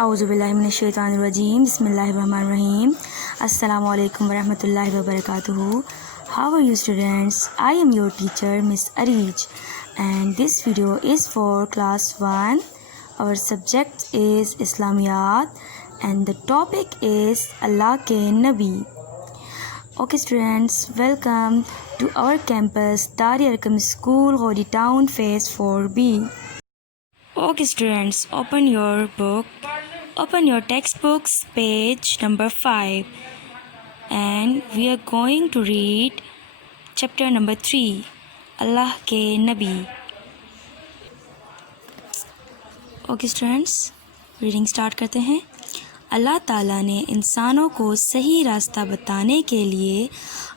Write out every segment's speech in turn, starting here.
Auzubillahiminash-shaytanir-rajim. Bismillahir-rahmanir-rahim. Assalamualaikum warahmatullahi wabarakatuh. How are you students? I am your teacher Miss Arij, and this video is for class 1. Our subject is Islamiyat and the topic is Allah ke Nabi. Okay students, welcome to our campus Darul Arqam School, Ghori Town, Phase 4B. Okay students, open your textbooks, page number 5, and we are going to read chapter number 3, Allah ke Nabi. Okay students, reading start करते हैं। अल्लाह ताला ने इंसानों को सही रास्ता बताने के लिए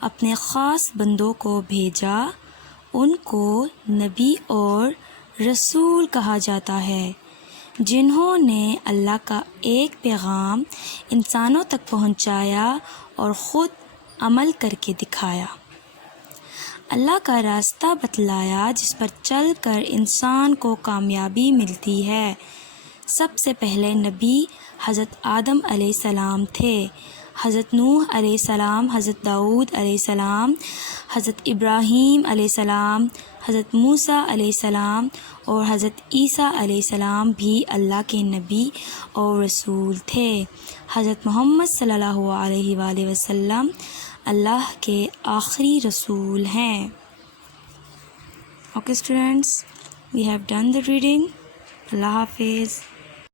अपने ख़ास बंदों को भेजा। उनको नबी और रसूल कहा जाता है, जिन्होंने अल्लाह का एक पैगाम इंसानों तक पहुंचाया और ख़ुद अमल करके दिखाया। अल्लाह का रास्ता बतलाया जिस पर चल कर इंसान को कामयाबी मिलती है। सबसे पहले नबी हज़रत आदम अलैहिस्सलाम थे, हज़रत नूह अलैहिस्सलाम, हज़रत दाऊद अलैहिस्सलाम, हज़रत इब्राहीम अलैहिस्सलाम, हज़रत मूसा अलैहिस्सलाम और हज़रत ईसा अलैहिस्सलाम भी अल्लाह के नबी और रसूल थे। हज़रत मोहम्मद सल्लल्लाहु अलैहि वसल्लम अल्लाह के आखिरी रसूल हैं। Okay students, we have done the reading. अल्लाह हाफिज़।